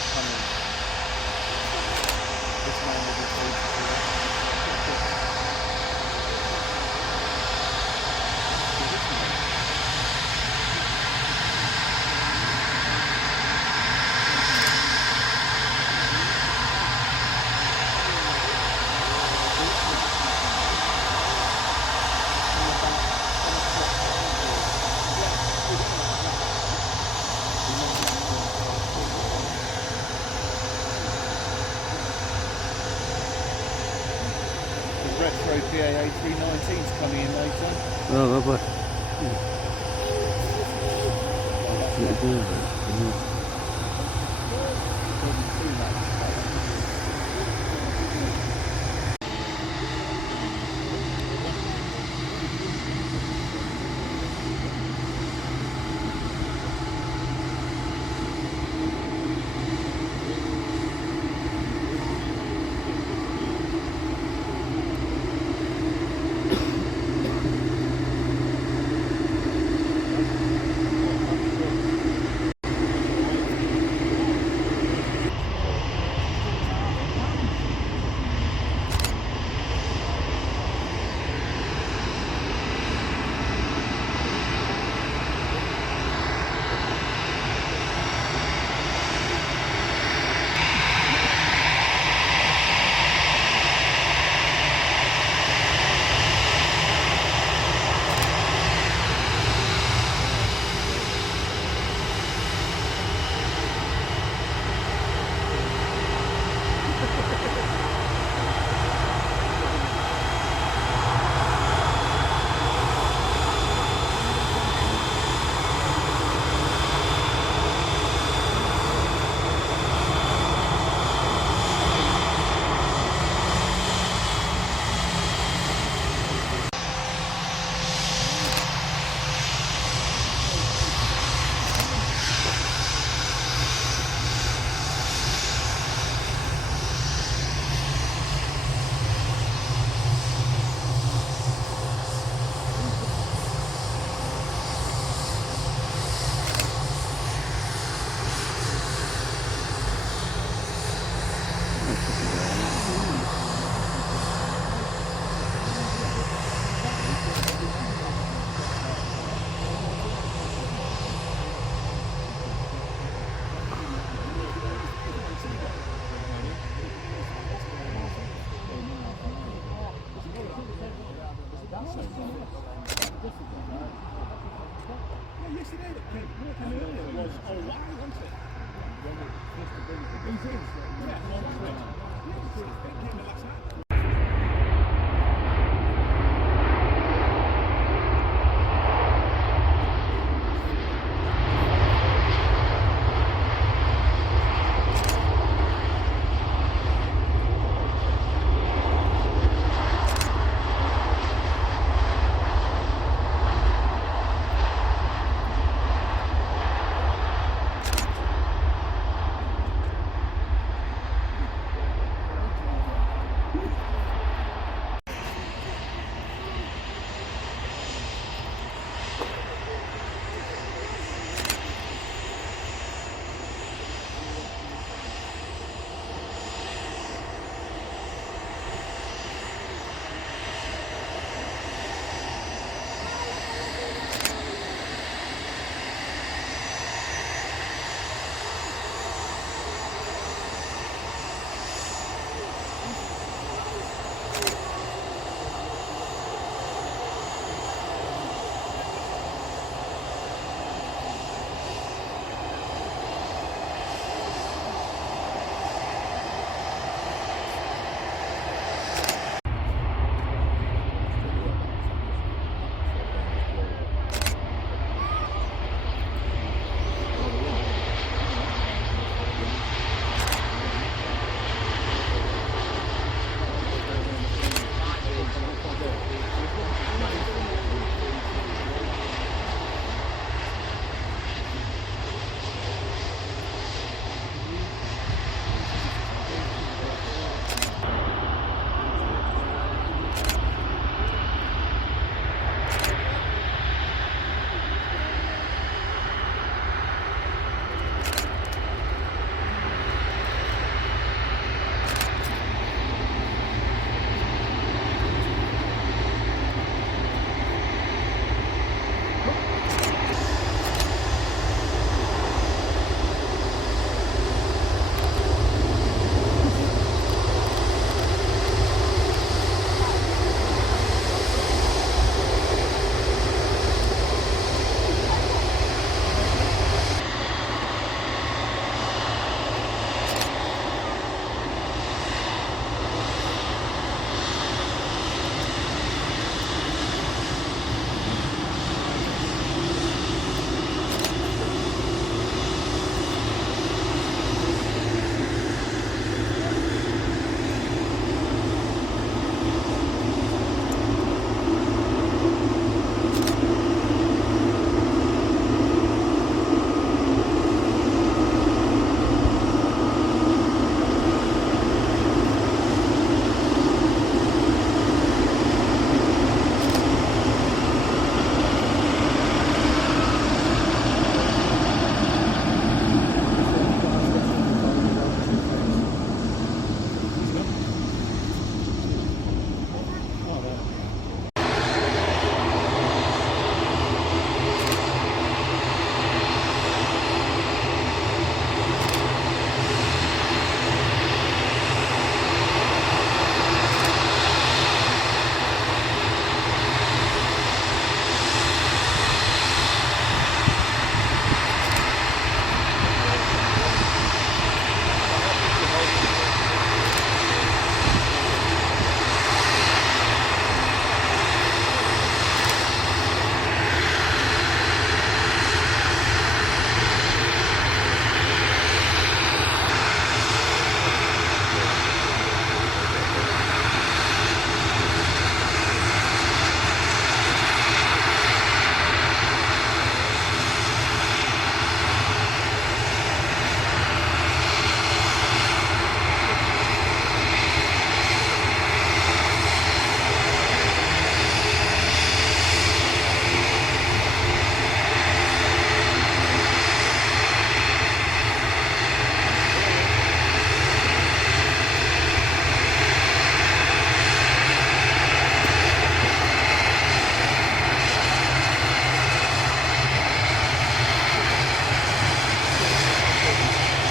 coming. This man will be paid for it. Retro PAA 319's coming in later. Oh, lovely. Yesterday that came walking earlier was all white, wasn't it? It came the last night.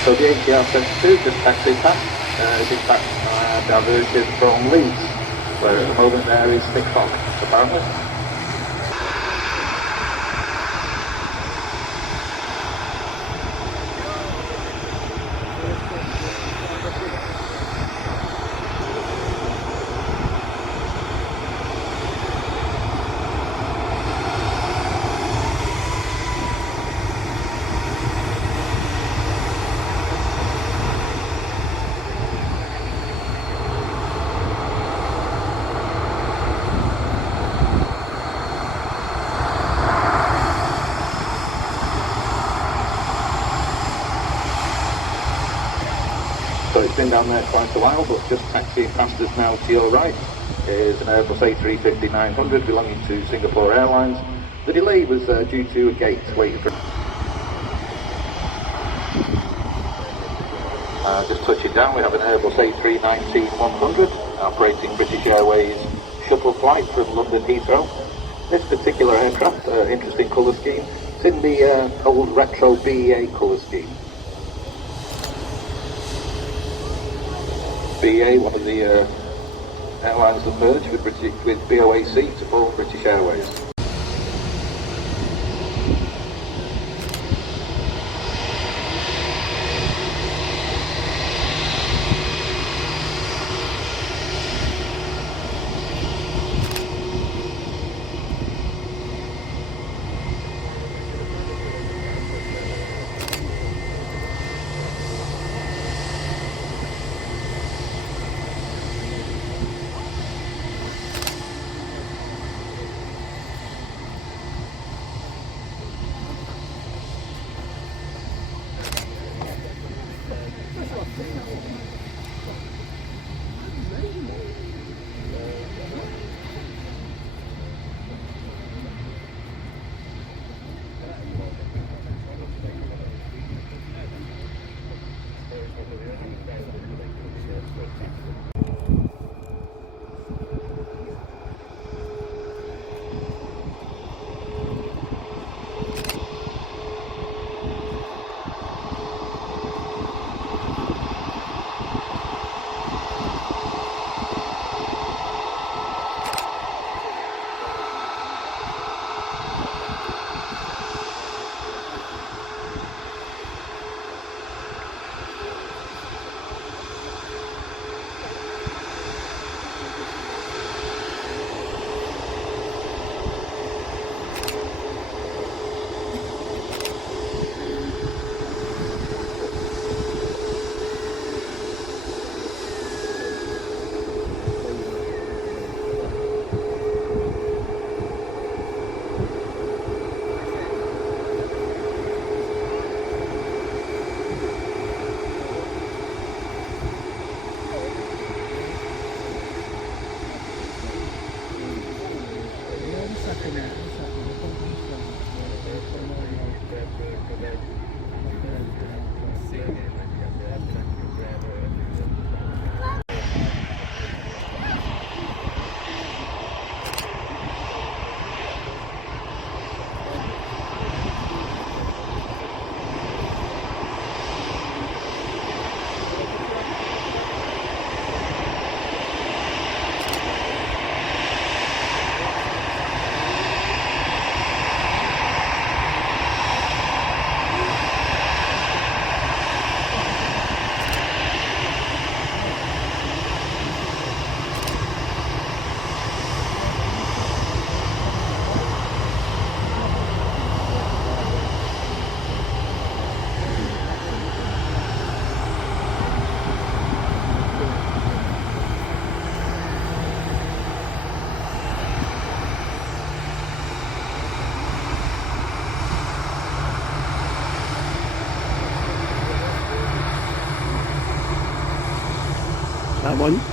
So the ATR 72 just taxied past, is in fact diversion from Leeds, where at the moment there is thick fog, apparently. So it's been down there quite a while, but just taxiing past us now to your right is an Airbus A350-900 belonging to Singapore Airlines. The delay was due to a gate waiting for... just touching down, we have an Airbus A319-100 operating British Airways shuttle flight from London Heathrow. This particular aircraft, interesting colour scheme, it's in the old retro BEA colour scheme. BEA, one of the airlines that merged with BOAC to form British Airways.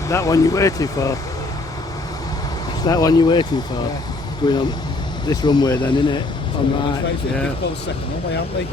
That one you're waiting for. It's that one you're waiting for. Yeah. Going on this runway then, isn't it? On the right. Yeah. We've got a second runway, haven't we?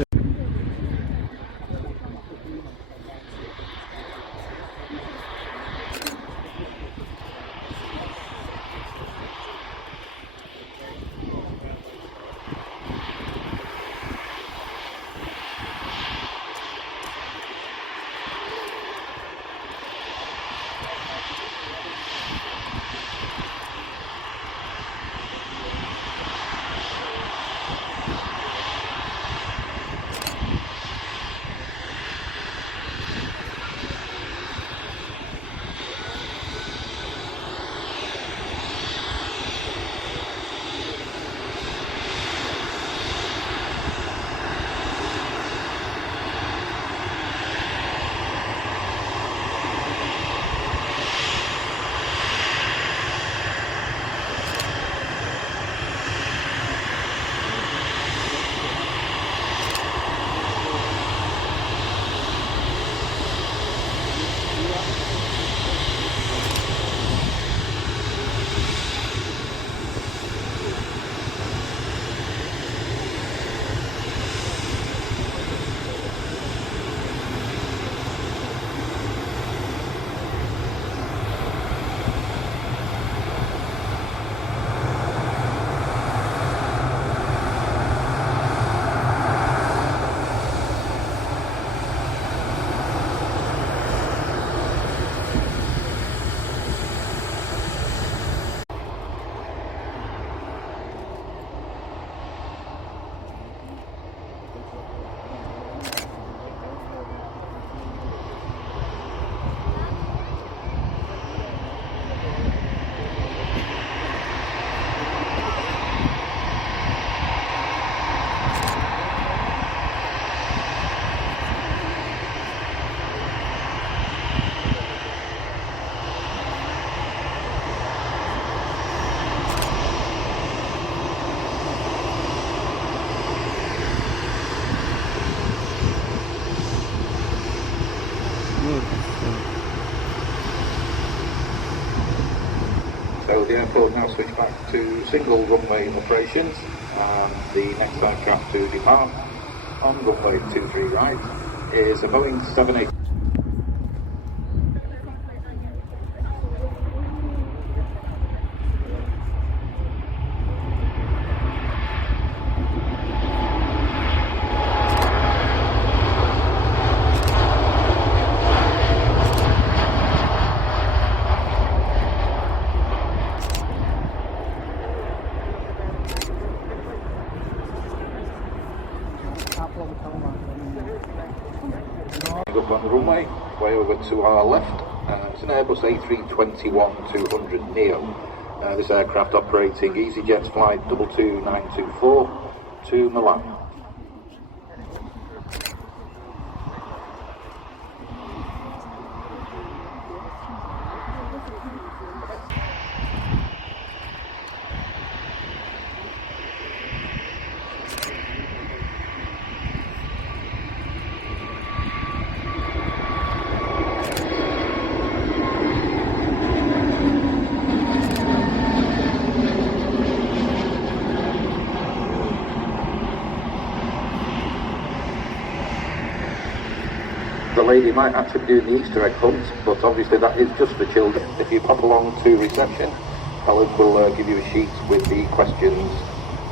the airport now switch back to single runway operations, and the next aircraft to depart on runway 23 right is a Boeing 78. Up on the runway, way over to our left, it's an Airbus A321-200 Neo. This aircraft operating EasyJet's flight 22924 to Milan. The lady might actually be doing the Easter egg hunt, but obviously that is just for children. If you pop along to reception, Helen will give you a sheet with the questions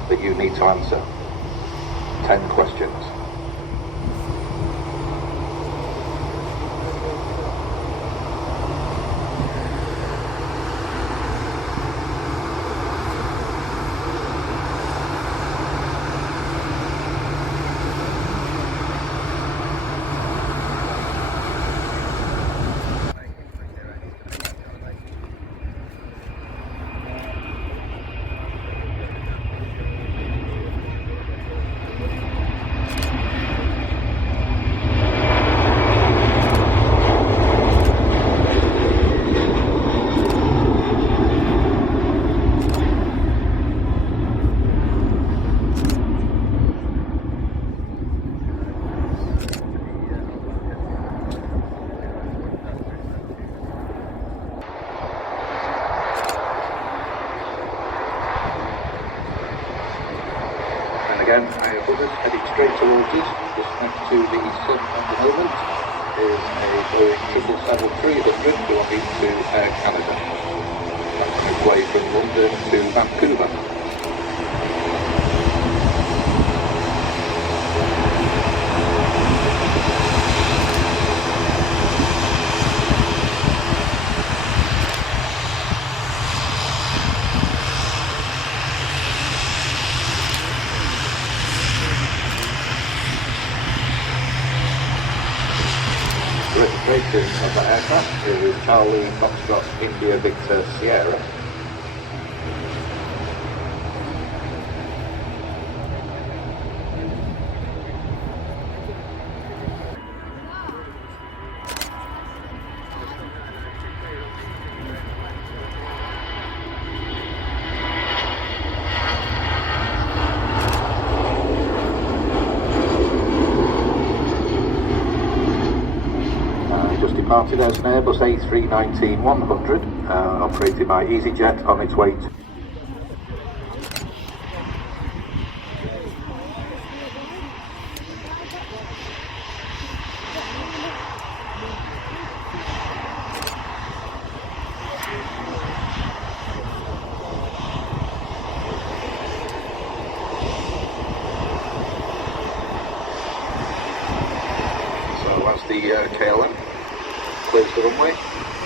that you need to answer. 10 questions. Again, Airbus heading straight towards us, just next to the sun at the moment, is a Boeing 777-300 belonging to Air Canada. That's on its way from London to Vancouver. Registration of that aircraft is Charlie Foxtrot India Victor Sierra. Departed as an Airbus A319-100, operated by EasyJet on its way to... So that's the KLM. Clears the runway.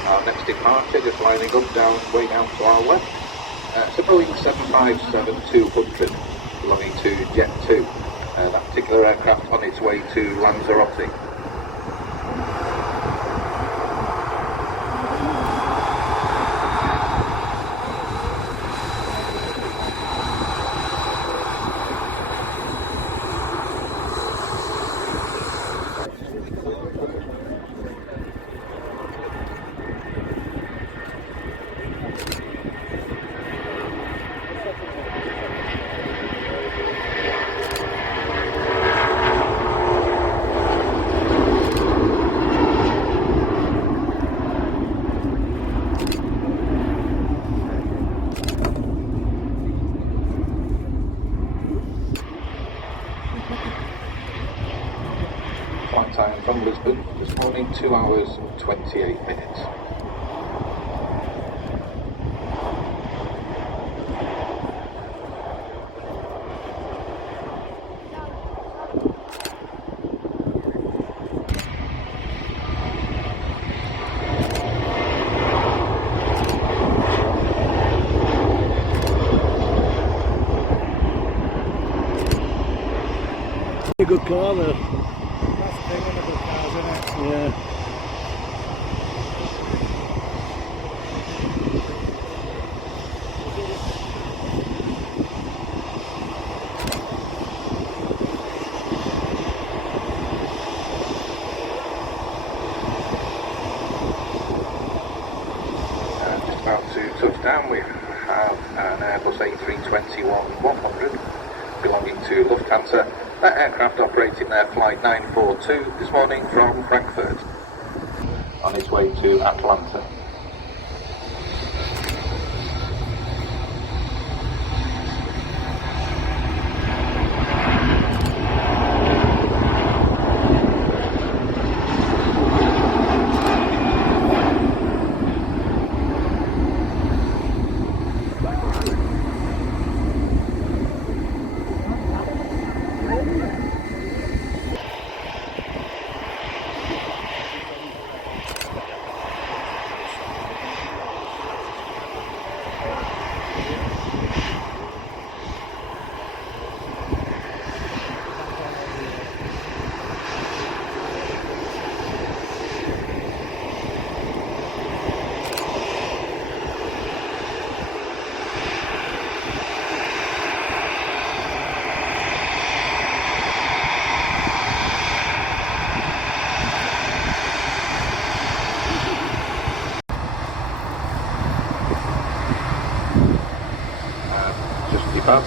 Our next departure, just lining up way down to our left. It's a Boeing 757-200 belonging to Jet 2. That particular aircraft on its way to Lanzarote. Flight time from Lisbon this morning, 2 hours and 28 minutes. A good car though. That's the thing in the good cars, isn't it? Yeah. Just about to touch down, we have an Airbus A321-100 belonging to Lufthansa. That aircraft operating their flight 942 this morning from Frankfurt on its way to Atlanta.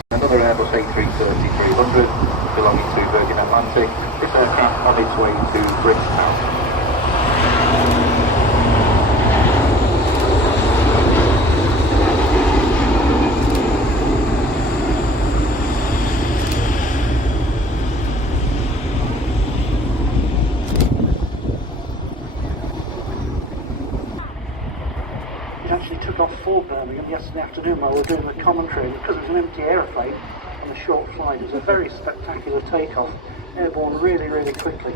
Another Airbus A330-300 belonging to Virgin Atlantic. This aircraft on its way to Bridgetown. It actually took off for Birmingham yesterday afternoon while we were doing the commentary, because it was an empty aeroplane on a short flight. It was a very spectacular takeoff, airborne really, really quickly,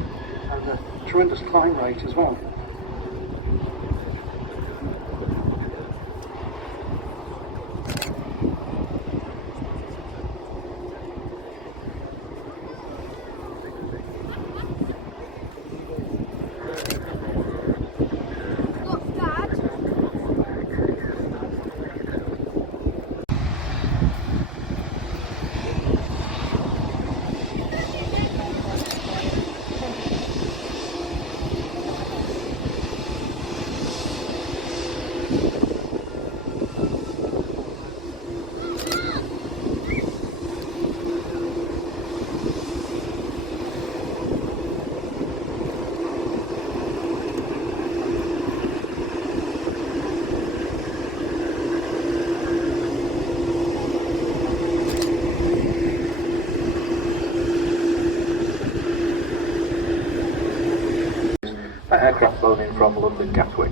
and a tremendous climb rate as well. That aircraft flown in from London Gatwick.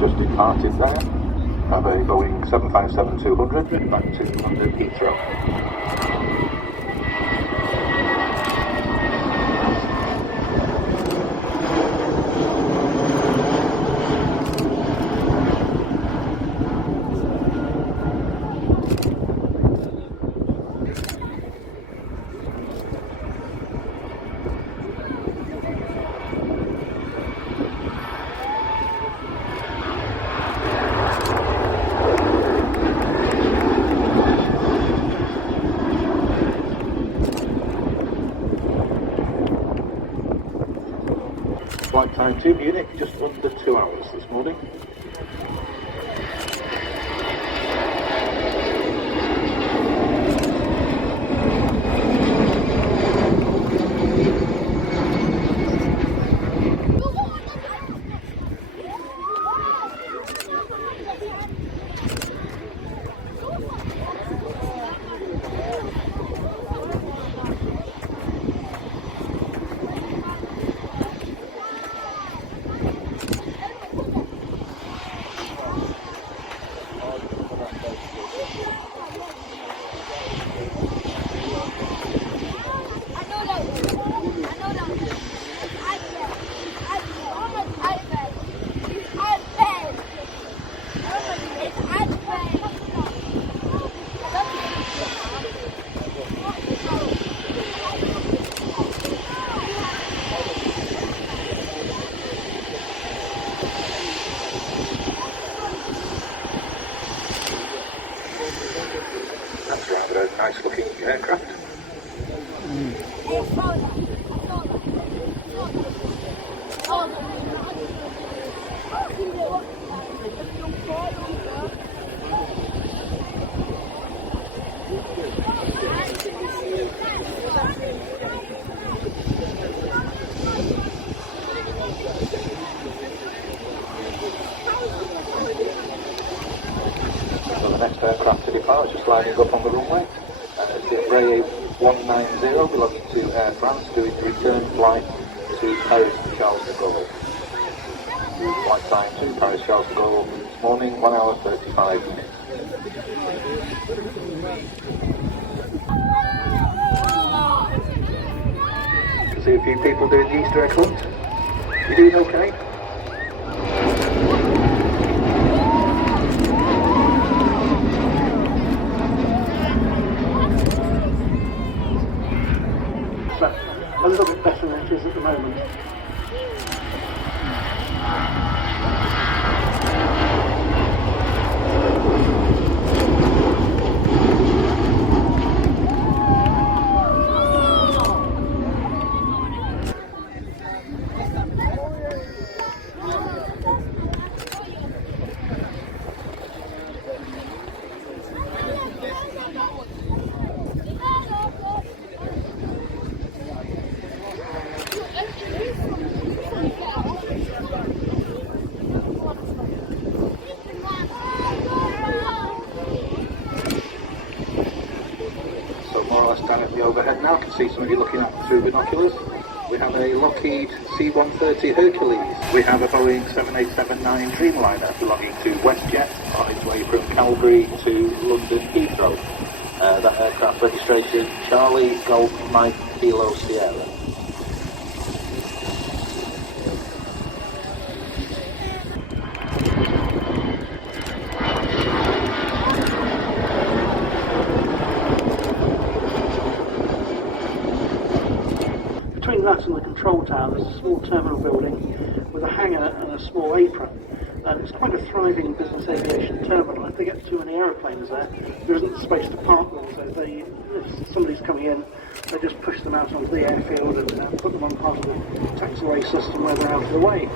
Just departed there of a Boeing 757-200 back to London Heathrow. flight time to Munich, just under 2 hours this morning. That's rather a nice looking aircraft. So the next aircraft to depart is just lining up on the runway. It's the Ray 190 belonging to Air France, doing the return flight to Paris and Charles de Gaulle. Flight time to Paris Charles de Gaulle this morning, 1 hour 35 minutes. I see a few people doing the Easter egg hunt. You doing okay? A little bit better than it is at the moment. More or less down at the overhead now. I can see some of you looking at through binoculars. We have a Lockheed C-130 Hercules. We have a Boeing 787-9 Dreamliner belonging to WestJet on its way from Calgary to London Heathrow. That aircraft registration Charlie Golf Mike Kilo Sierra. Between that and the control tower, there's a small terminal building with a hangar and a small apron. And it's quite a thriving business aviation terminal. If they get too many aeroplanes there isn't space to park them. So if somebody's coming in, they just push them out onto the airfield and put them on part of the taxiway system where they're out of the way.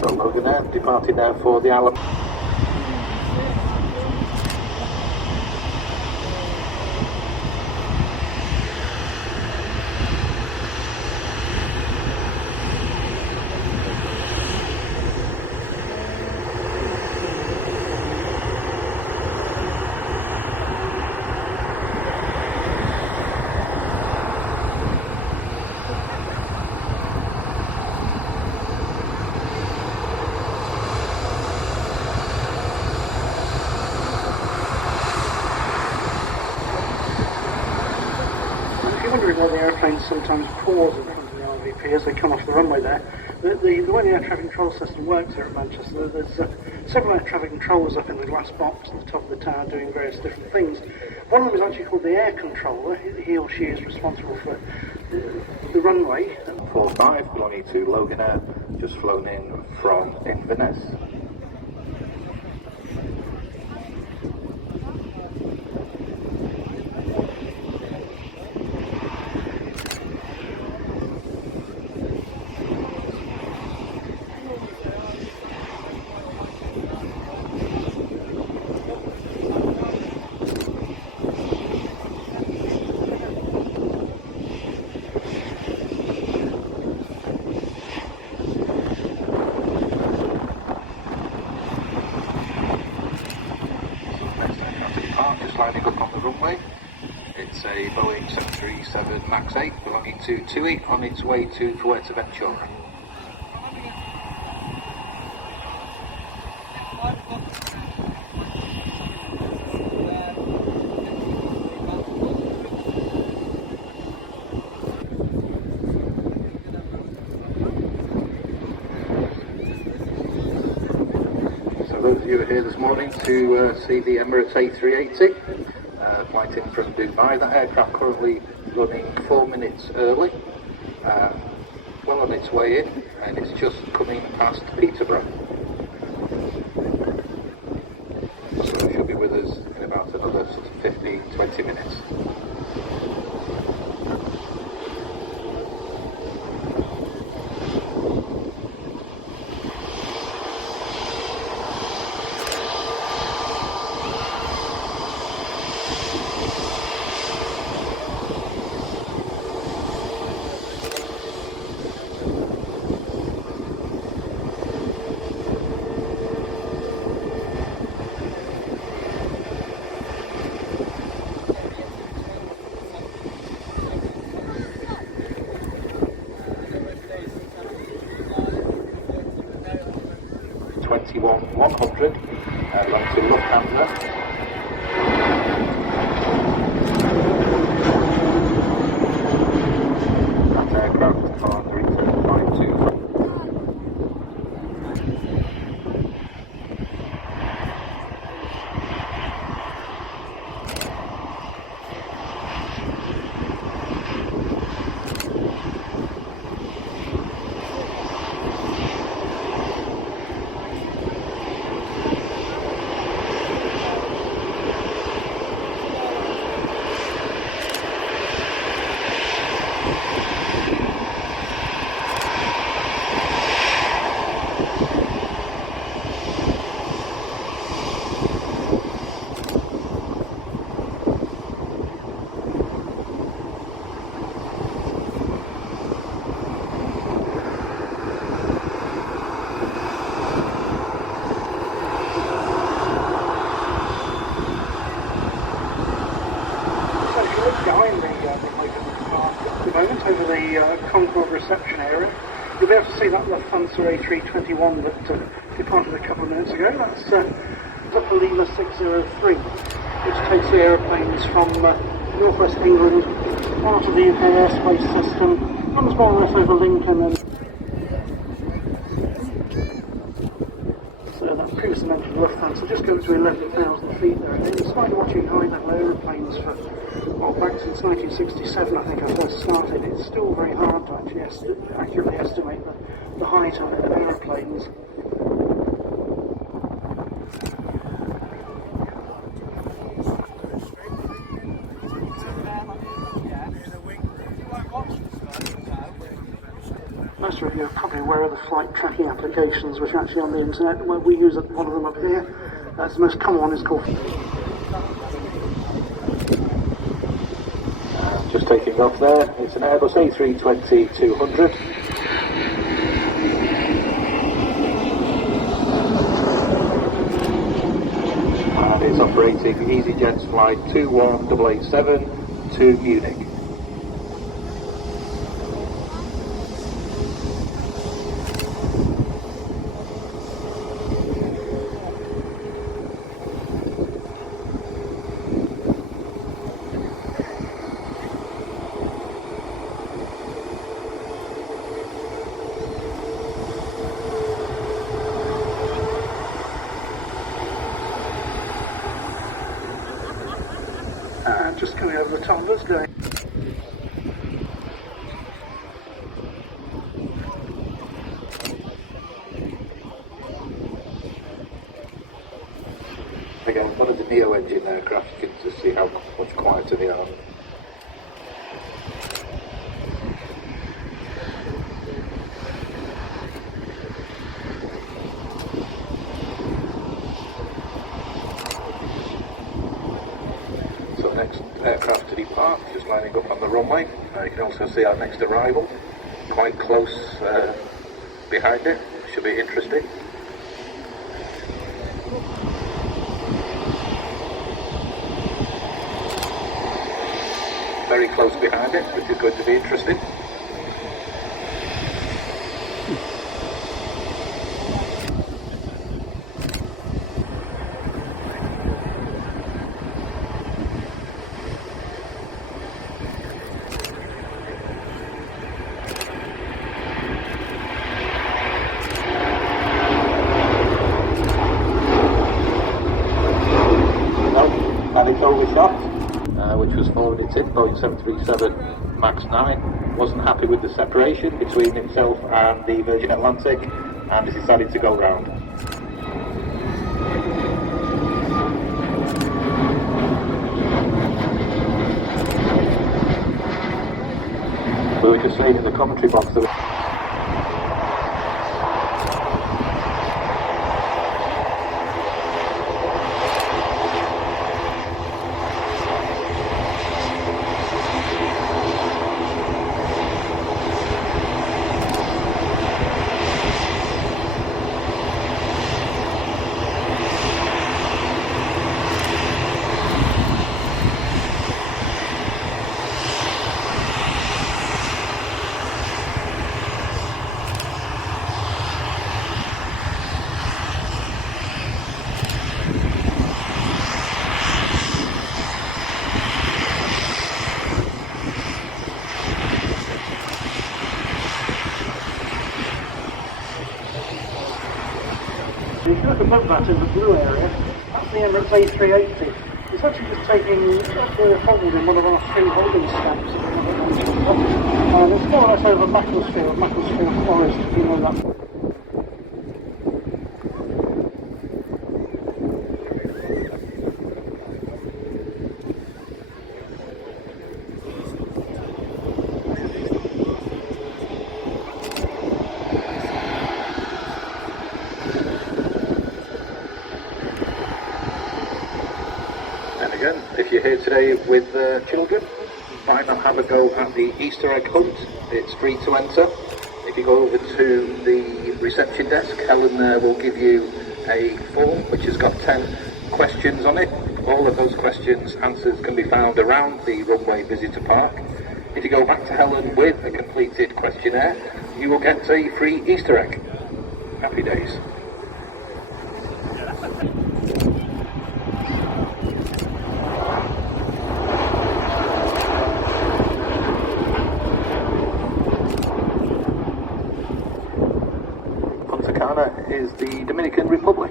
So Logan Air departing now for the Alamo. Wondering why the airplanes sometimes pause in front of the RVP as they come off the runway there. The way the air traffic control system works here at Manchester, there's several air traffic controllers up in the glass box at the top of the tower doing various different things. One of them is actually called the air controller. He or she is responsible for the runway. 45 belonging to Logan Air, just flown in from Inverness. Boeing 737 MAX 8 belonging to TUI on its way to Fuerteventura. Those of you who are here this morning to see the Emirates A380 flight in from Dubai. That aircraft currently running 4 minutes early, well on its way in, and it's just coming past Peterborough. So it should be with us in about another sort of 15-20 minutes. (21-100) along to Lufthansa. That aircraft on the return flight to over the Concord reception area. You'll be able to see that Lufthansa A321 that departed a couple of minutes ago. That's Upper Lima 603, which takes the aeroplanes from northwest England out of the UK airspace system, runs more or less over Lincoln and so that previously mentioned Lufthansa just goes to 11,000 feet there. And despite watching high-level aeroplanes for back since 1967, I think I first started, it's still very hard to actually accurately estimate the height of aeroplanes. Most of you are probably aware of the flight tracking applications which are actually on the internet. We use one of them up here. That's the most common one, is called... Just taking off there, it's an Airbus A320-200. And it's operating EasyJet's flight 21887 to Munich. Just coming over the top of us, going. Again, one of the Neo engine aircraft, you can just see how much quieter they are. Next aircraft to depart, just lining up on the runway. You can also see our next arrival, quite close behind it. Should be interesting. Very very close behind it, which is going to be interesting. And it's overshot, which was following its in, Boeing 737 MAX 9. Wasn't happy with the separation between himself and the Virgin Atlantic, and has decided to go round. We were just saying in the commentary box that If you look above that in the blue area, that's the Emirates A380. It's actually just taking a hold in one of our three holding stamps. And it's more or less over Macclesfield Forest, if you know that. If you're here today with children, why not have a go at the Easter egg hunt? It's free to enter. If you go over to the reception desk, Helen will give you a form which has got 10 questions on it. All of those questions' answers can be found around the runway visitor park. If you go back to Helen with a completed questionnaire, you will get a free Easter egg. Happy days. Is the Dominican Republic.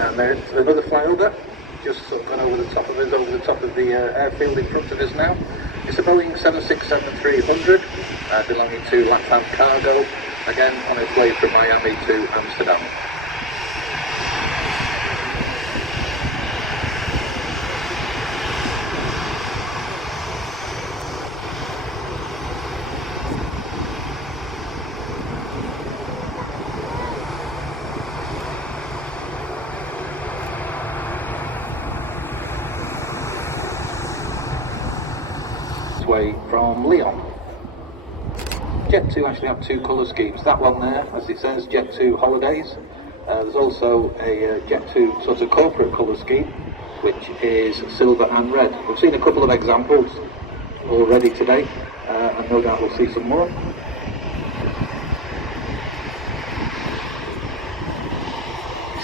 And there's another flyover, just sort of gone over the top of us, over the top of the airfield in front of us now. It's a Boeing 767-300, belonging to LATAM Cargo, again on its way from Miami to Amsterdam. Way from Lyon. Jet 2 actually have two colour schemes. That one there, as it says, Jet 2 Holidays. There's also a Jet 2 sort of corporate colour scheme, which is silver and red. We've seen a couple of examples already today, and no doubt we'll see some more.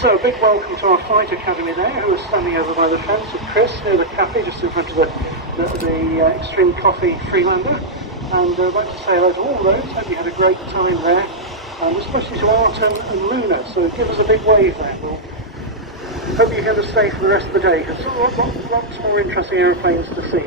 So a big welcome to our flight academy there, who are standing over by the fence, with Chris near the cafe just in front of the Extreme Coffee Freelander. And I'd like to say hello to all those. Hope you had a great time there, especially to Artem and Luna. So give us a big wave there. We'll hope you're going to stay for the rest of the day, because lots more interesting aeroplanes to see.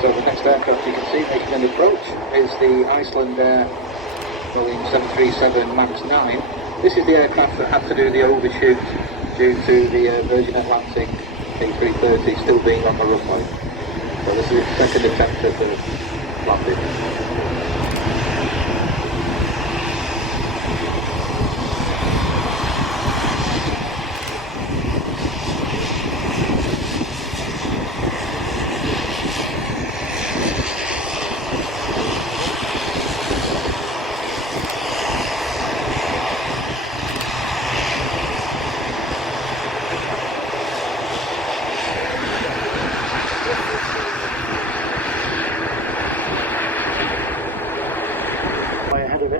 So the next aircraft you can see making an approach is the Iceland Air Boeing 737 MAX 9. This is the aircraft that had to do the overshoot due to the Virgin Atlantic A330 still being on the runway. So this is its second attempt at the landing.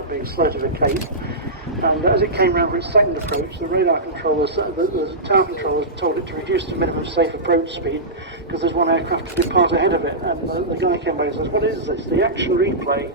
Being slow to the Cape, and as it came round for its second approach, the radar controllers, the tower controllers told it to reduce to minimum safe approach speed because there's one aircraft to depart ahead of it, and the guy came by and says, "What is this? The action replay."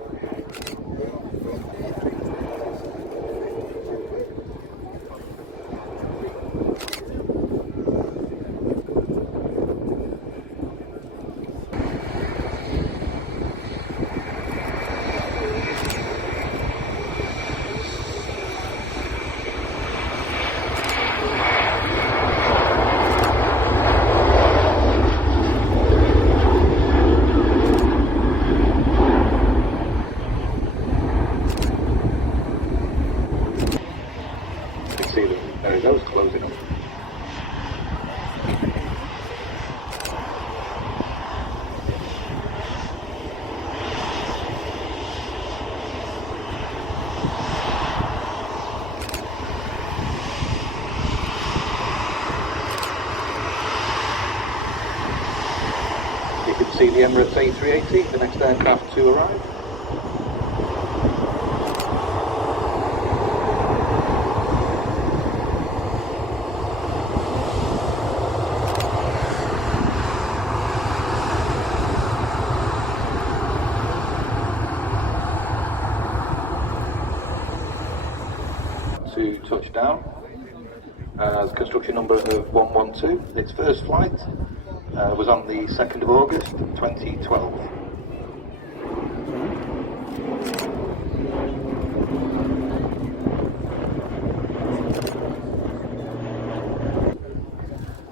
There he goes, closing up. You can see the Emirates A380, the next aircraft to arrive. To touchdown. Construction number of 112. Its first flight was on the 2nd of August 2012.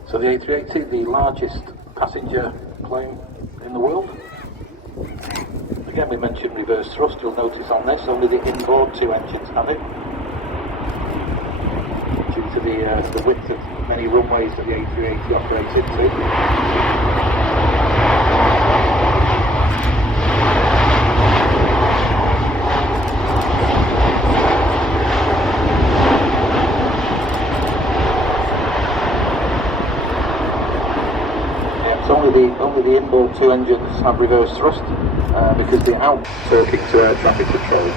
So the A380, the largest passenger plane in the world. Again, we mentioned reverse thrust. You'll notice on this only the inboard two engines have it, due to the width of many runways that the A380 operates into. Yeah, so only the inboard two engines have reverse thrust because they're out talking to air traffic control.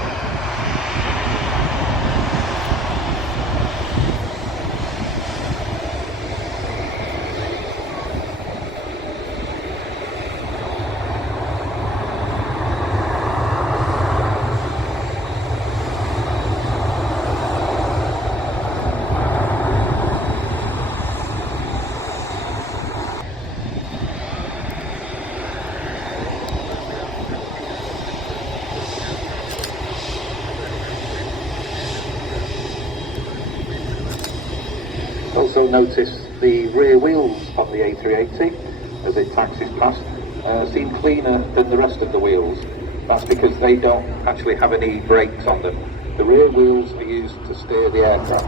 Also notice the rear wheels on the A380 as it taxis past seem cleaner than the rest of the wheels. That's because they don't actually have any brakes on them. The rear wheels are used to steer the aircraft.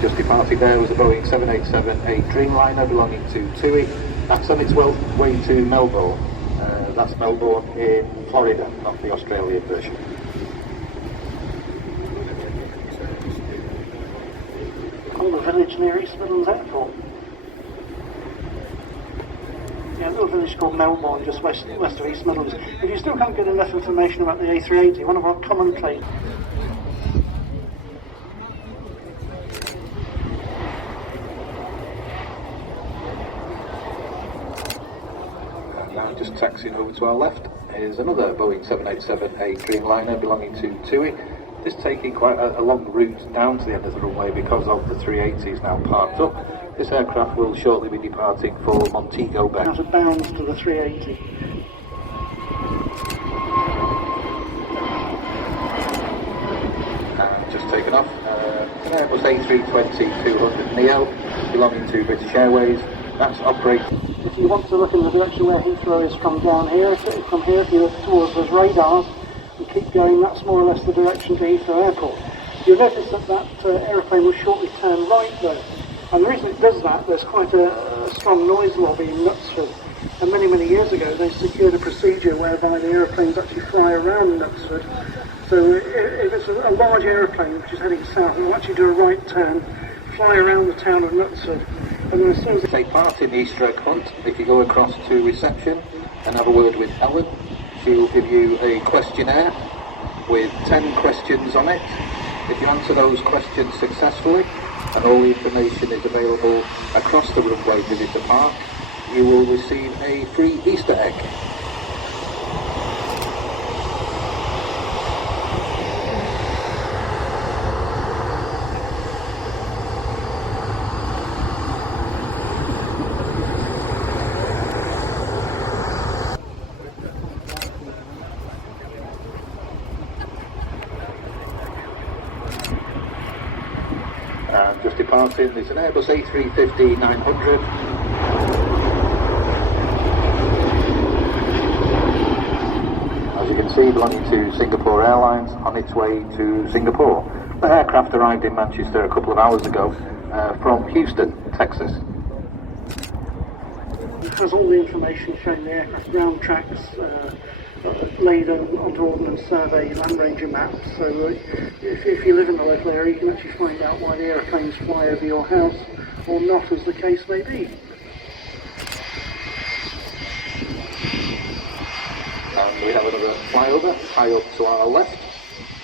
Just departing there was a Boeing 787-8 Dreamliner belonging to TUI. That's on its way to Melbourne. That's Melbourne in Florida, not the Australian version. On the village near East Midlands Airport. Yeah, a little village called Melbourne, just west of East Midlands. If you still can't get enough information about the A380, one of our common planes. Now just taxiing over to our left is another Boeing 787-8 Dreamliner belonging to TUI. This taking quite a long route down to the end of the runway because of the 380 is now parked up. This aircraft will shortly be departing for Montego Bay. Out of bounds to the 380. Just taken off. An Airbus A320-200 Neo belonging to British Airways. That's operating. If you want to look in the direction where Heathrow is from down here, from here, if you look towards those radars and keep going, that's more or less the direction to Heathrow Airport. You'll notice that aeroplane will shortly turn right though. And the reason it does that, there's quite a strong noise lobby in Knutsford. And many, many years ago, they secured a procedure whereby the aeroplanes actually fly around Knutsford. So if it's a large aeroplane which is heading south, it will actually do a right turn, fly around the town of Knutsford. And then as soon as Take part in the Easter egg hunt. If you go across to reception and have a word with Helen, she will give you a questionnaire with 10 questions on it. If you answer those questions successfully, and all the information is available across the runway visitor park, you will receive a free Easter egg. Just departing, there's an Airbus A350-900. As you can see, belonging to Singapore Airlines, on its way to Singapore. The aircraft arrived in Manchester a couple of hours ago from Houston, Texas. it has all the information showing the aircraft ground tracks, laid onto Ordnance Survey Land Ranger maps, so if you live in the local area you can actually find out why the aeroplanes fly over your house or not, as the case may be. And we have another flyover high up to our left,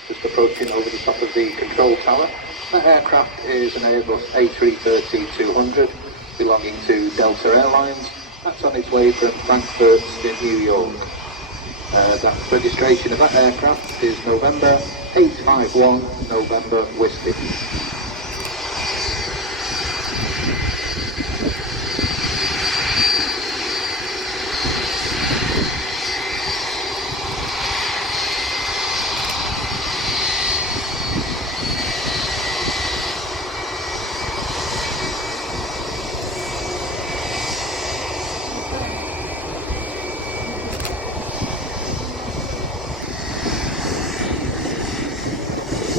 just approaching over the top of the control tower. That aircraft is an Airbus A330-200 belonging to Delta Airlines. That's on its way from Frankfurt to New York. That registration of that aircraft is November 851 November Whiskey.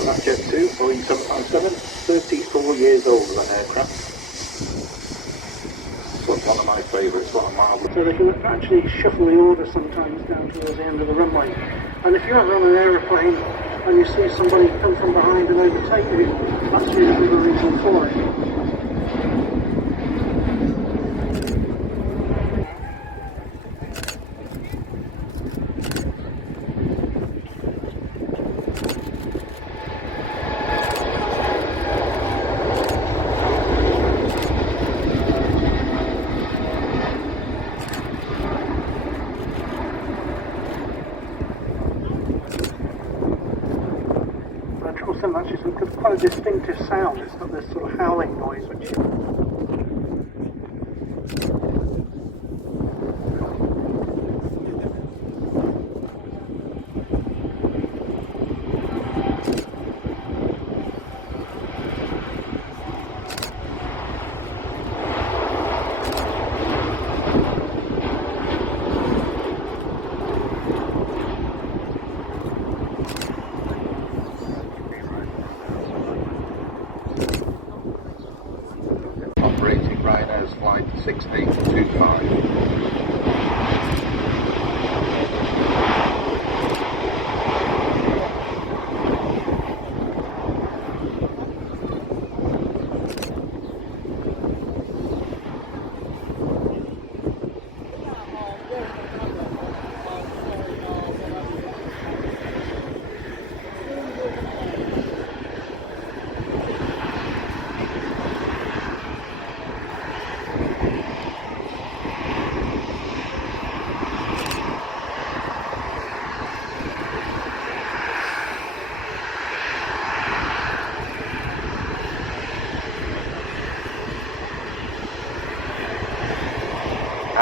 That Jet 2, Boeing 757, 34 years old, that aircraft. It's one of my favourites, one of marvellous. So they can actually shuffle the order sometimes down towards the end of the runway. And if you're ever on an aeroplane and you see somebody come from behind and overtake you, that's usually the reason for it. Actually, it's quite a distinctive sound. It's got this sort of howling noise, which Operating Ryanair's flight 6825.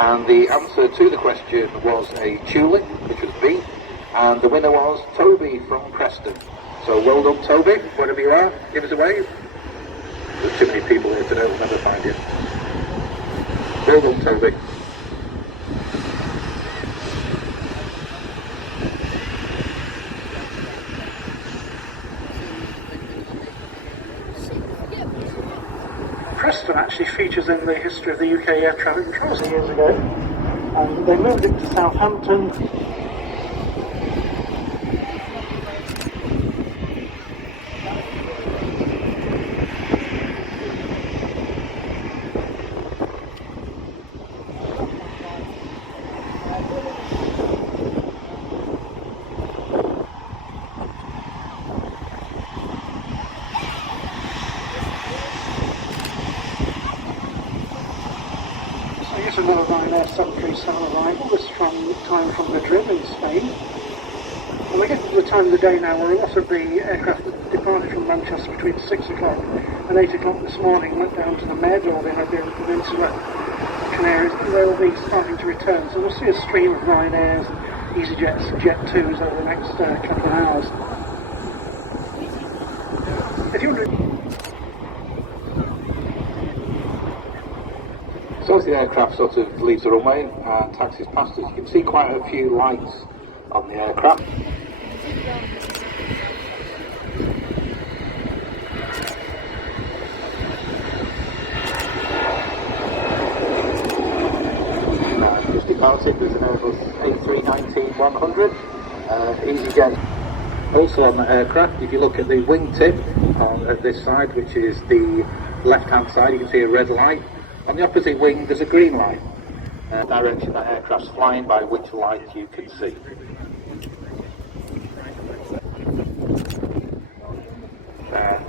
And the answer to the question was a tulip, which was B, and the winner was Toby from Preston. So well done, Toby, wherever you are, give us a wave. There's too many people here today, we'll never find you. Well done, Toby. Preston actually features in the history of the UK air traffic control years ago, and they moved it to Southampton. Here's another Ryanair 737 arrival, this time from Madrid in Spain. And we're getting to the time of the day now where a lot of the aircraft that departed from Manchester between 6 o'clock and 8 o'clock this morning went down to the Med or the Iberian Peninsula, Canaries, and they'll be starting to return. So we'll see a stream of Ryanairs, EasyJets and Jet2s over the next couple of hours. If you want to... So as the aircraft sort of leaves the runway and taxis past us, you can see quite a few lights on the aircraft. Just departed with an Airbus A319-100, EasyJet. Also on the aircraft, if you look at the wingtip at this side, which is the left-hand side, you can see a red light. On the opposite wing there's a green light. Direction that aircraft's flying by which light you can see.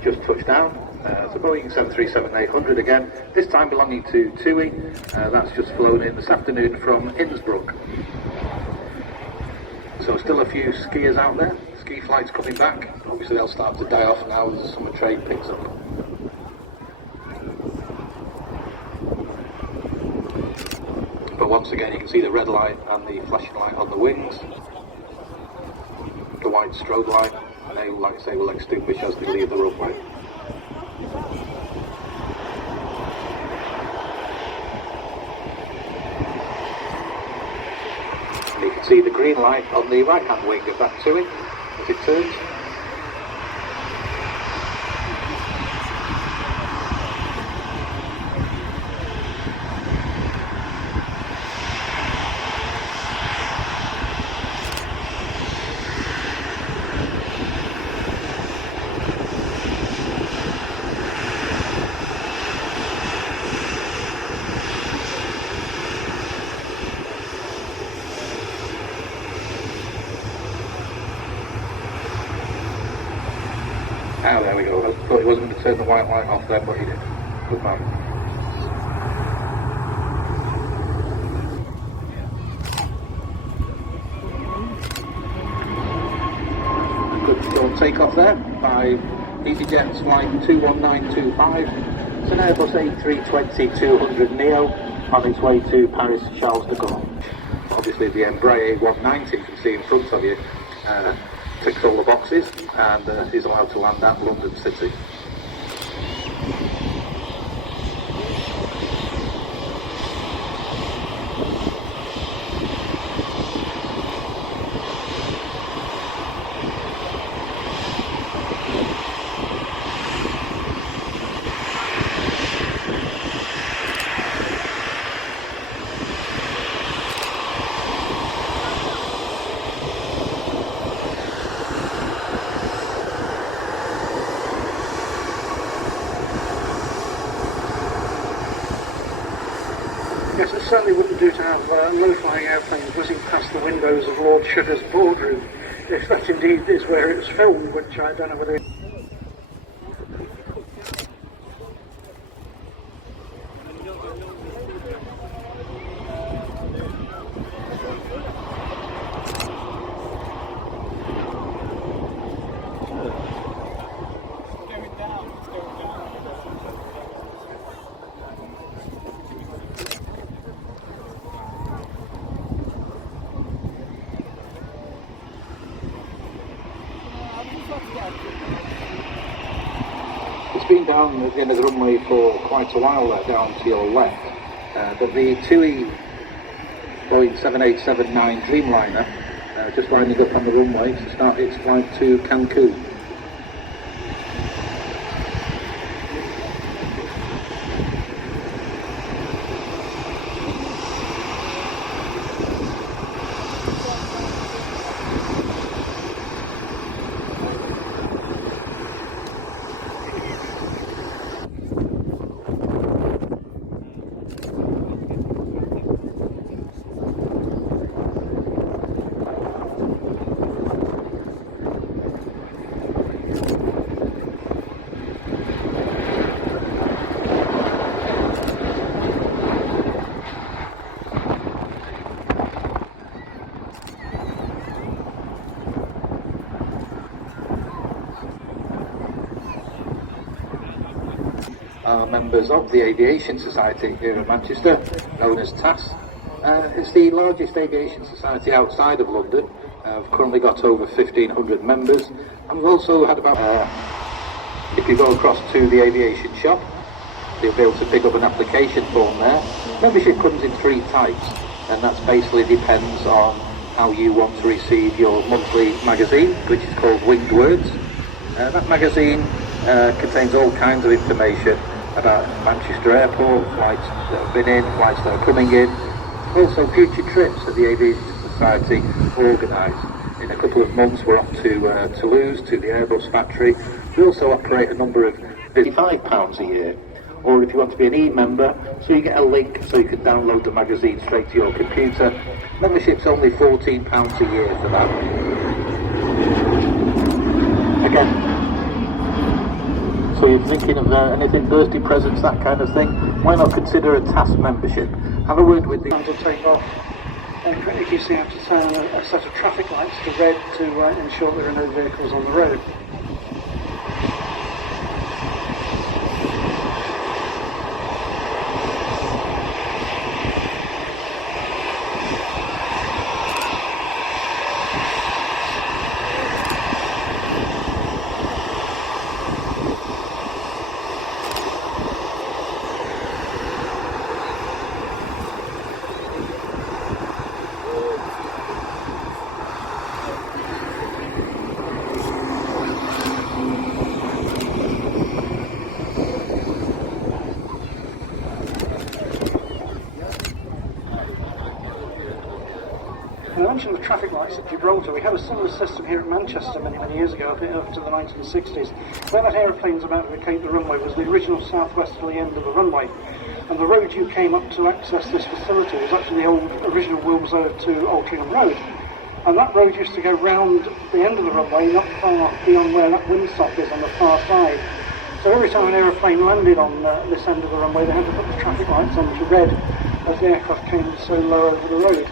Just touched down. It's a Boeing 737-800 again, this time belonging to TUI. That's just flown in this afternoon from Innsbruck. So still a few skiers out there, ski flights coming back. Obviously they'll start to die off now as the summer trade picks up. But once again you can see the red light and the flashing light on the wings, the white strobe light, and they, like I say, will extinguish as they leave the runway. And you can see the green light on the right hand wing of that TUI as it turns. Ah, there we go. I thought he wasn't going to turn the white light off then, but he did. Good man. Good little takeoff there by EasyJet's flight 21925. It's an Airbus A320-200 Neo on its way to Paris Charles de Gaulle. Obviously the Embraer 190 you can see in front of you ticks all the boxes and is allowed to land at London City. Yes, it certainly wouldn't do to have low-flying airplanes whizzing past the windows of Lord Sugar's boardroom, if that indeed is where it was filmed, which I don't know whether... It's been down at the end of the runway for quite a while there, down to your left. But the TUI Boeing 7879 Dreamliner just winding up on the runway to start its flight to Cancun. Are members of the Aviation Society here in Manchester, known as TAS. It's the largest aviation society outside of London. We've currently got over 1,500 members, and we've also had about... if you go across to the aviation shop, you'll be able to pick up an application form there. Membership comes in 3 types, and that basically depends on how you want to receive your monthly magazine, which is called Winged Words. That magazine contains all kinds of information about Manchester Airport, flights that have been in, flights that are coming in, also future trips that the Aviation Society organise. In a couple of months we're off to Toulouse, to the Airbus factory. We also operate a number of £55 a year, or if you want to be an e-member, so you get a link so you can download the magazine straight to your computer. Membership's only £14 a year for that. Again, so you're thinking of anything, birthday presents, that kind of thing, why not consider a TAS membership? Have a word with the... To take off, if you see, have to turn a set of traffic lights to red to ensure there are no vehicles on the road. I mentioned the traffic lights at Gibraltar. We had a similar system here at Manchester many years ago, I think up to the 1960s. Where that aeroplane's about to vacate the runway was the original southwesterly end of the runway. And the road you came up to access this facility was actually the old original Wilmslow to Altrincham Road. And that road used to go round the end of the runway, not far beyond where that windsock is on the far side. So every time an aeroplane landed on this end of the runway, they had to put the traffic lights on to red as the aircraft came so low over the road.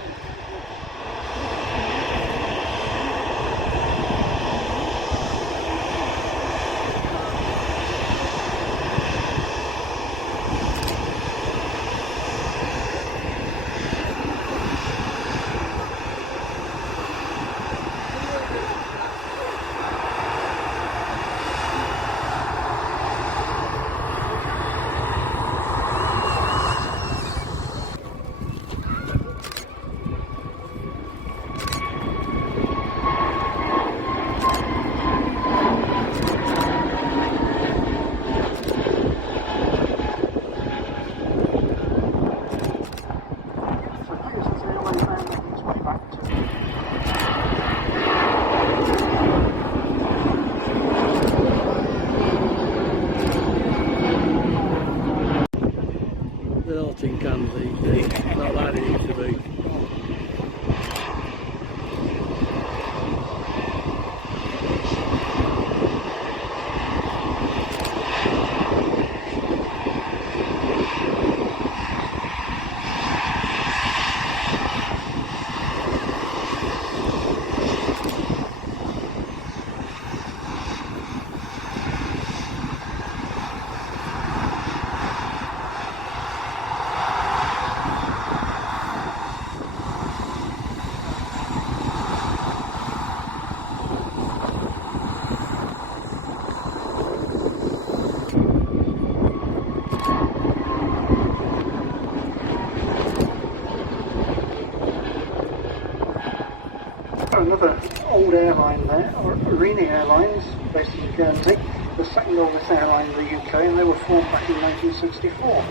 They're all tin cans these days, not like they used to be. another old airline there, Arini Airlines, based in Guernsey, the second oldest airline in the UK, and they were formed back in 1964.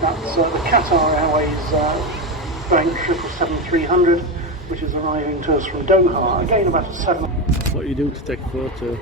That's the Qatar Airways Boeing 777-300, which is arriving to us from Doha. Again, about a 7. What do you do to take a photo?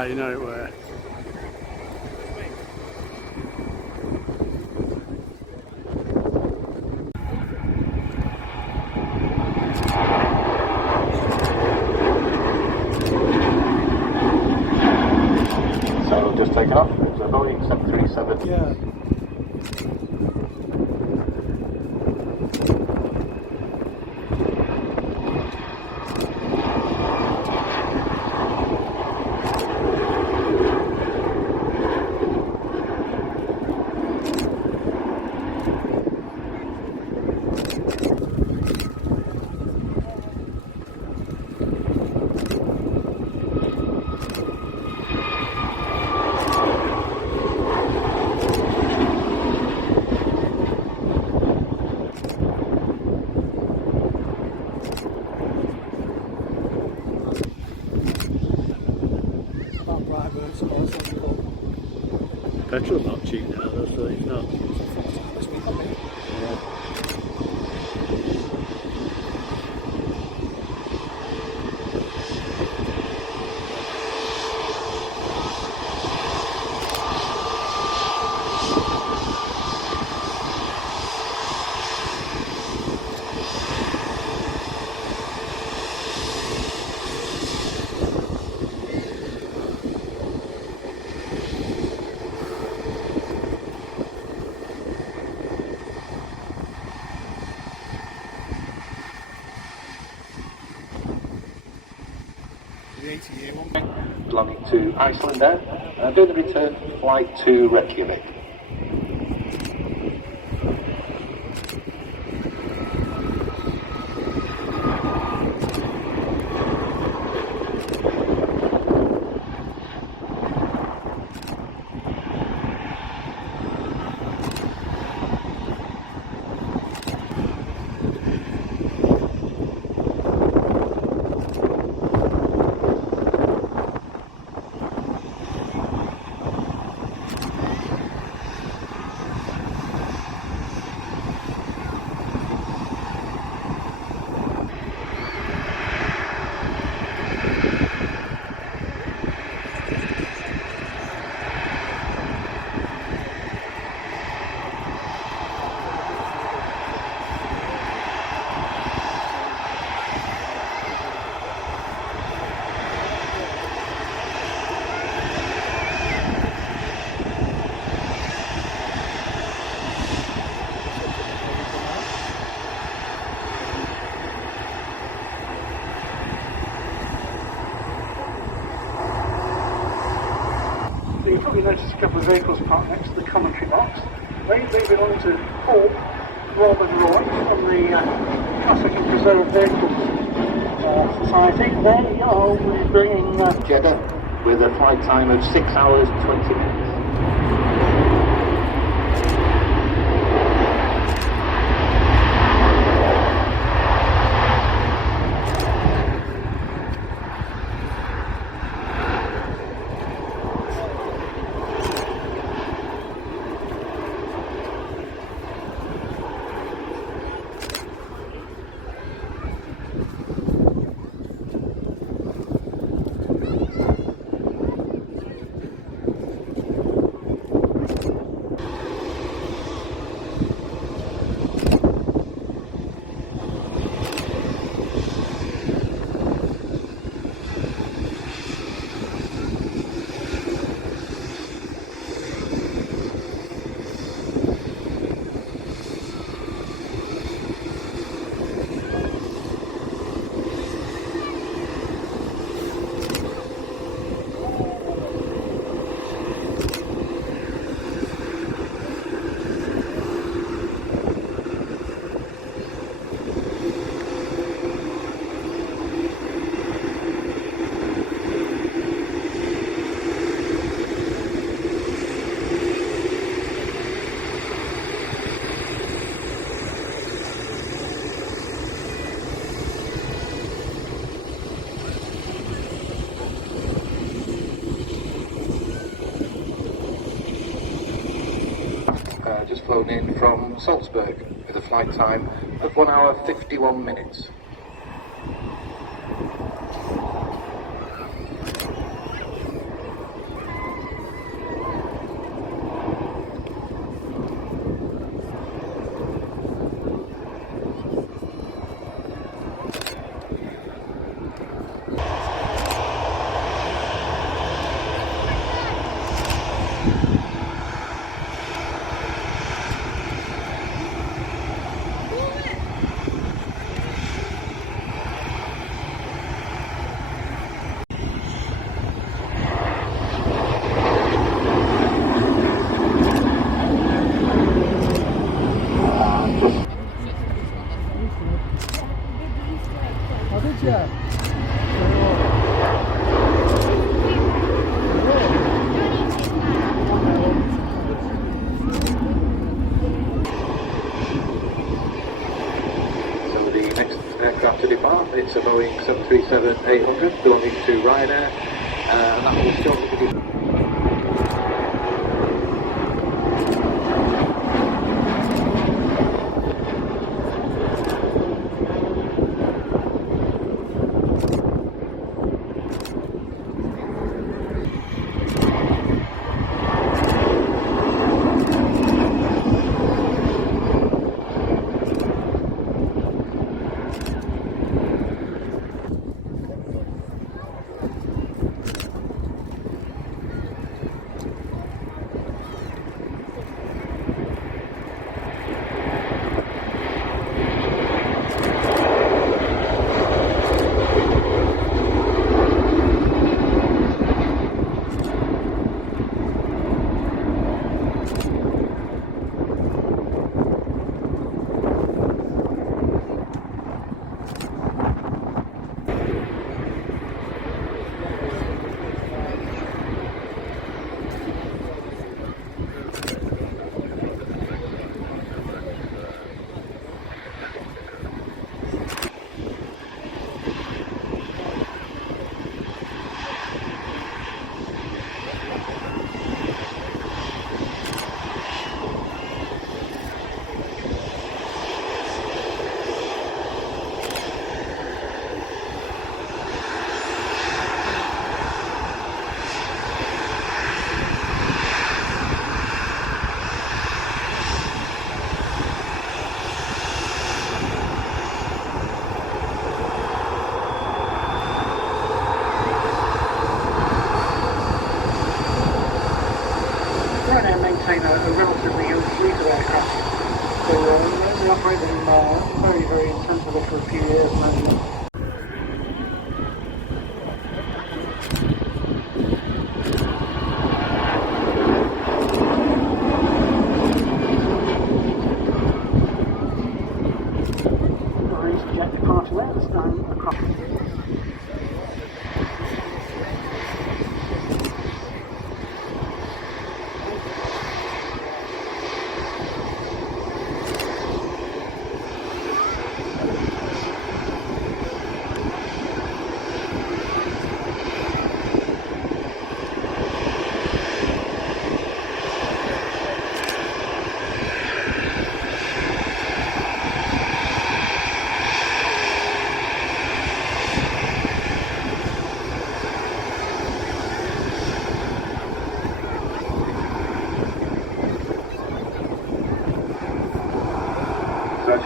You know it were. So just taken off. It's a Boeing 737. Yeah. Petrol's not cheap now though, so it's not. Belonging to Iceland there, and doing the return flight to Reykjavik. noticed a couple of vehicles parked next to the commentary box. They belong to Paul, Rob and Roy from the Classic and Preserved Vehicles Society. They are bringing Jeddah with a flight time of 6 hours 20 minutes. Just flown in from Salzburg with a flight time of 1 hour 51 minutes. Aircraft to depart. It's a Boeing 737-800 belonging to Ryanair, and that will shortly be departed. maintain a relatively young fleet of aircraft. So we operate them very, very intensively for a few years now.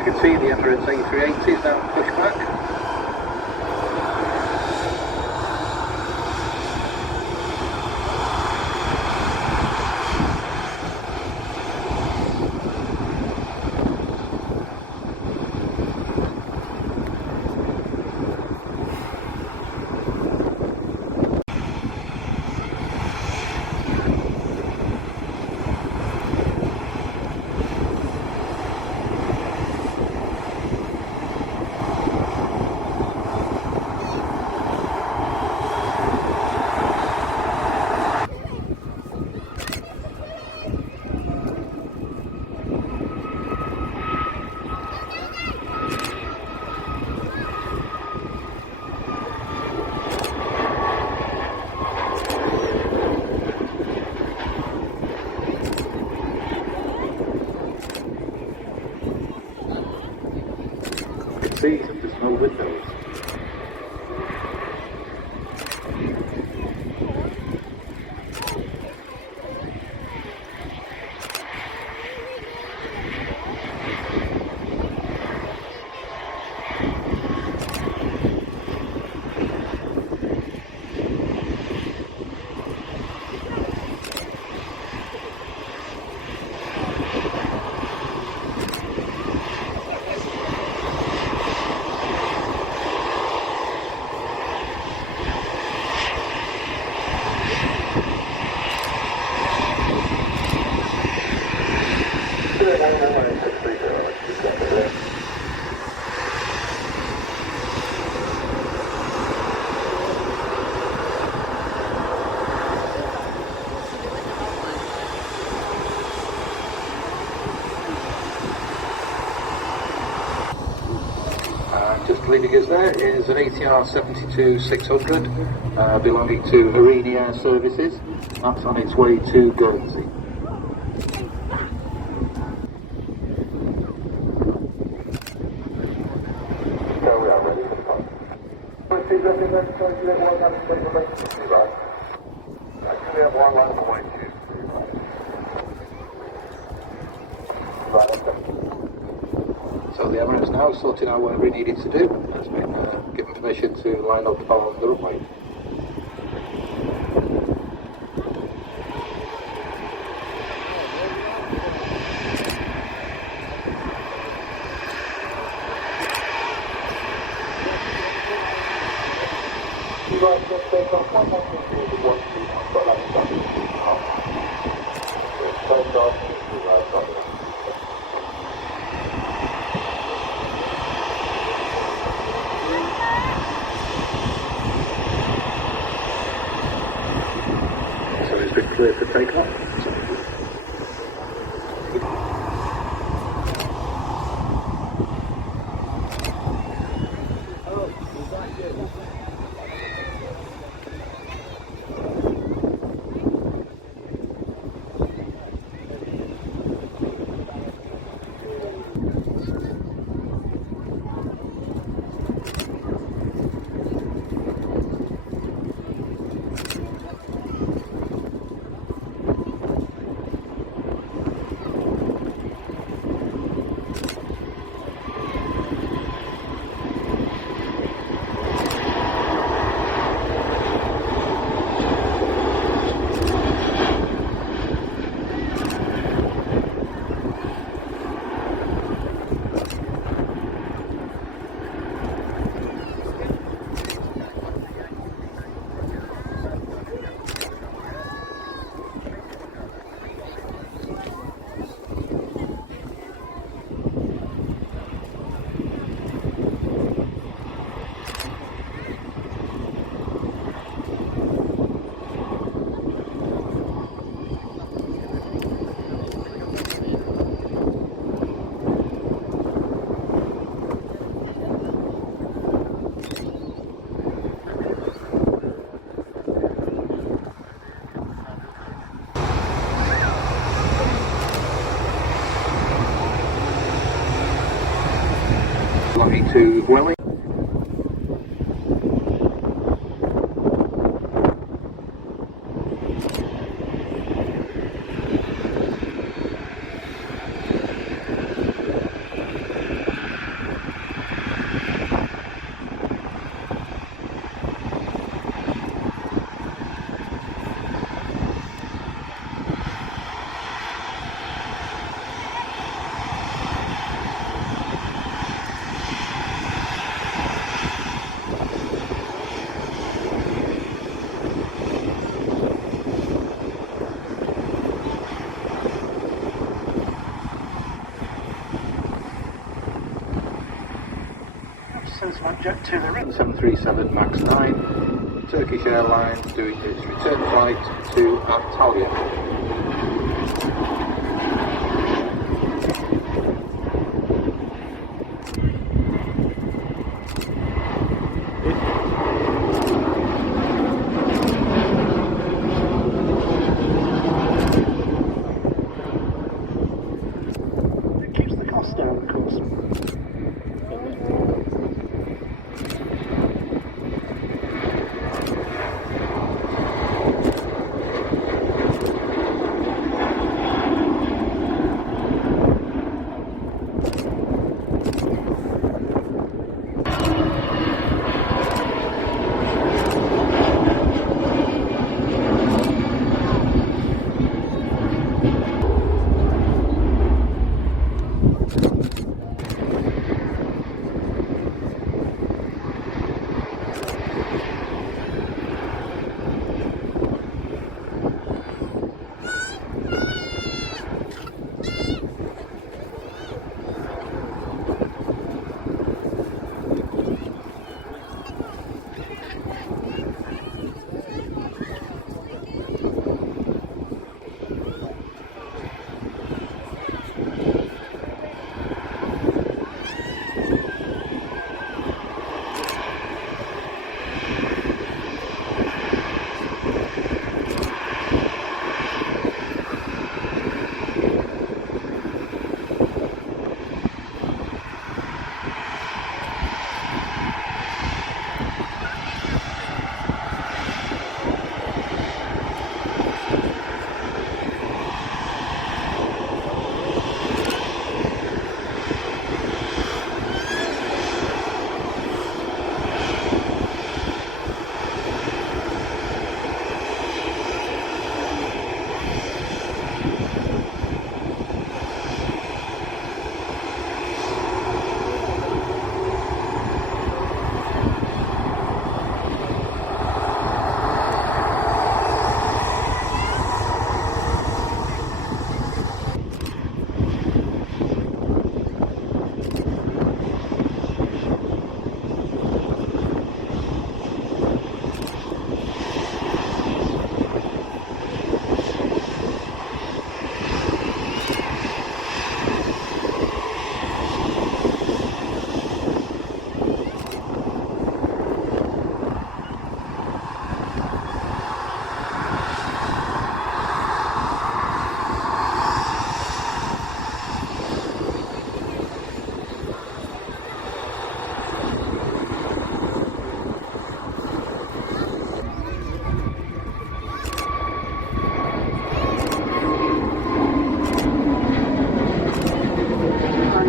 You can see the Emirates A380 is now pushed back. See, there's no windows. Just leading us there is an ATR 72-600 belonging to Aviation Air Services. That's on its way to Guernsey. So we are ready for the pump. Actually, we have one line for white tube. So the Emirates now sorting out whatever it needed to do. It's been given permission to line up on the runway. So it's been clear for takeoff. Belonging to Welling. this might jet to the ring. 737 MAX 9, Turkish Airlines doing its return flight to Antalya. It keeps the cost down, of course.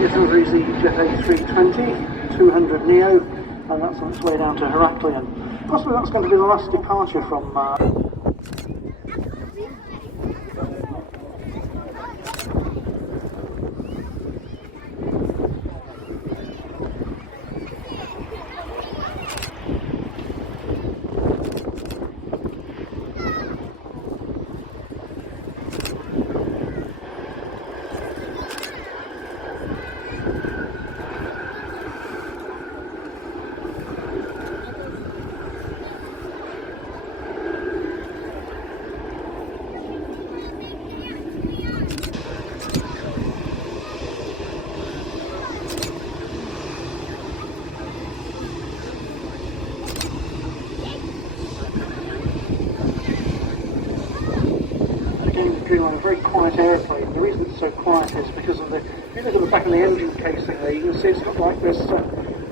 This is the Jet A320, 200 Neo, and that's on its way down to Heraklion. Possibly that's going to be the last departure from on a very quiet airplane. The reason it's so quiet is because of if you look at the back of the engine casing there, you can see it's got like this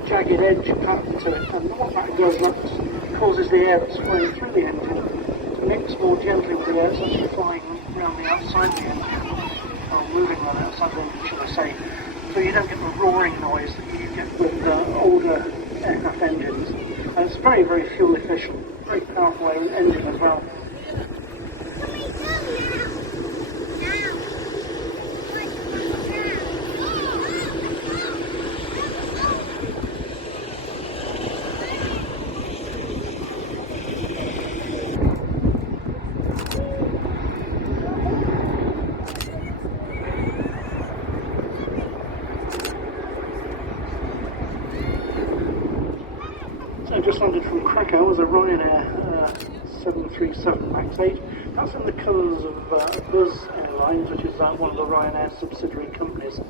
jagged edge pattern to it, and what that does, that causes the air that's flowing through the engine to mix more gently with the air that's actually flying around the outside of the engine, or moving around the outside of the engine, should I say. So you don't get the roaring noise that you get with older aircraft engines. And it's very, very fuel efficient, very powerful engine as well. car was a Ryanair 737 MAX 8. That's in the colours of Buzz Airlines, which is one of the Ryanair subsidiary companies.